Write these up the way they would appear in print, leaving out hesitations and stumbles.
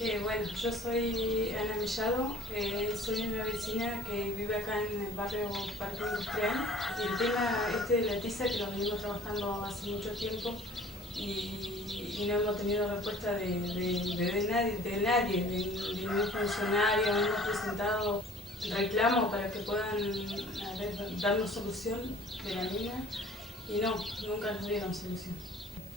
Bueno, yo soy Ana Mellado, soy una vecina que vive acá en el barrio Parque Industrial. El tema de la tiza que lo venimos trabajando hace mucho tiempo y no hemos tenido respuesta de nadie, de ningún funcionario. Hemos presentado reclamos para que puedan darnos solución de la mina y nunca nos dieron solución.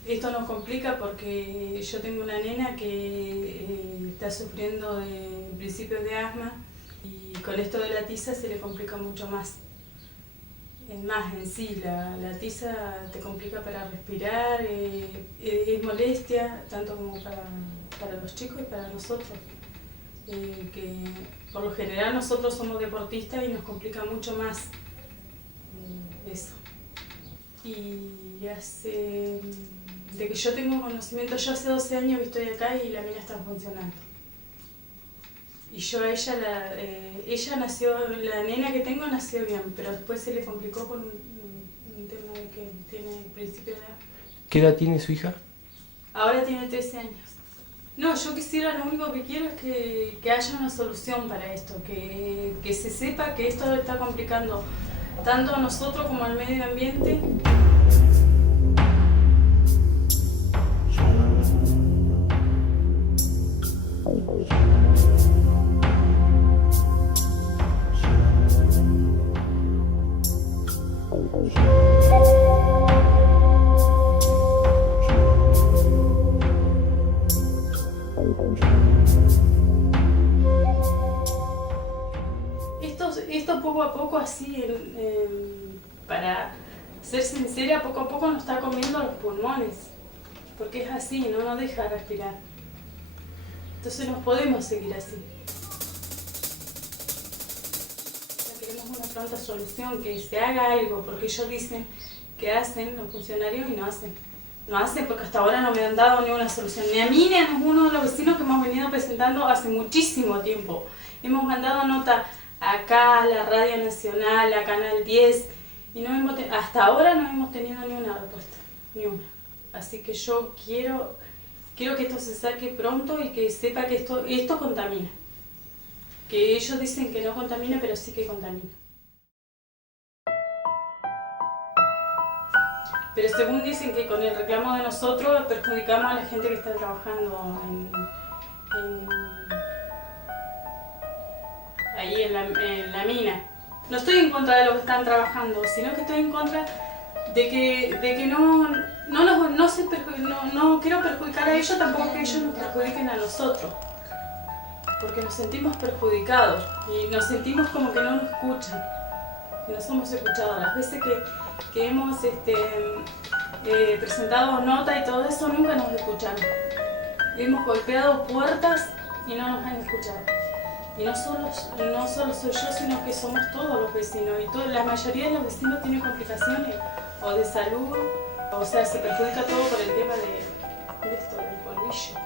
Esto nos complica porque yo tengo una nena que está sufriendo de principios de asma y con esto de la tiza se le complica mucho más. Es más, en sí, la tiza te complica para respirar, es molestia, tanto como para los chicos y para nosotros. Que por lo general nosotros somos deportistas y nos complica mucho más eso. Y de que yo tengo conocimiento, yo hace 12 años que estoy acá y la mina está funcionando. Y yo a ella nació, la nena que tengo nació bien, pero después se le complicó por un tema de que tiene principio de edad. ¿Qué edad tiene su hija? Ahora tiene 13 años. No, yo quisiera, lo único que quiero es que haya una solución para esto, que se sepa que esto está complicando tanto a nosotros como al medio ambiente. Esto poco a poco así, para ser sincera, poco a poco nos está comiendo los pulmones, porque es así, no nos deja respirar. Entonces no podemos seguir así. Queremos una pronta solución, que se haga algo, porque ellos dicen que hacen los funcionarios y no hacen. No hacen porque hasta ahora no me han dado ninguna solución, ni a mí ni a ninguno de los vecinos que hemos venido presentando hace muchísimo tiempo. Hemos mandado nota acá, a la Radio Nacional, a Canal 10, y hasta ahora no hemos tenido ni una respuesta, ni una. Así que yo quiero que esto se saque pronto y que sepa que esto contamina. Que ellos dicen que no contamina, pero sí que contamina. Pero según dicen que con el reclamo de nosotros perjudicamos a la gente que está trabajando ahí en la mina. No estoy en contra de lo que están trabajando, sino que estoy en contra de que no quiero perjudicar a ellos, tampoco que ellos nos perjudiquen a nosotros. Porque nos sentimos perjudicados y nos sentimos como que no nos escuchan. Y no somos escuchados. Las veces que hemos presentado nota y todo eso, nunca nos escucharon. Hemos golpeado puertas y no nos han escuchado. Y no solo soy yo, sino que somos todos los vecinos. Y la mayoría de los vecinos tienen complicaciones o de salud, o sea, se perjudica todo por el tema de esto, del polvillo.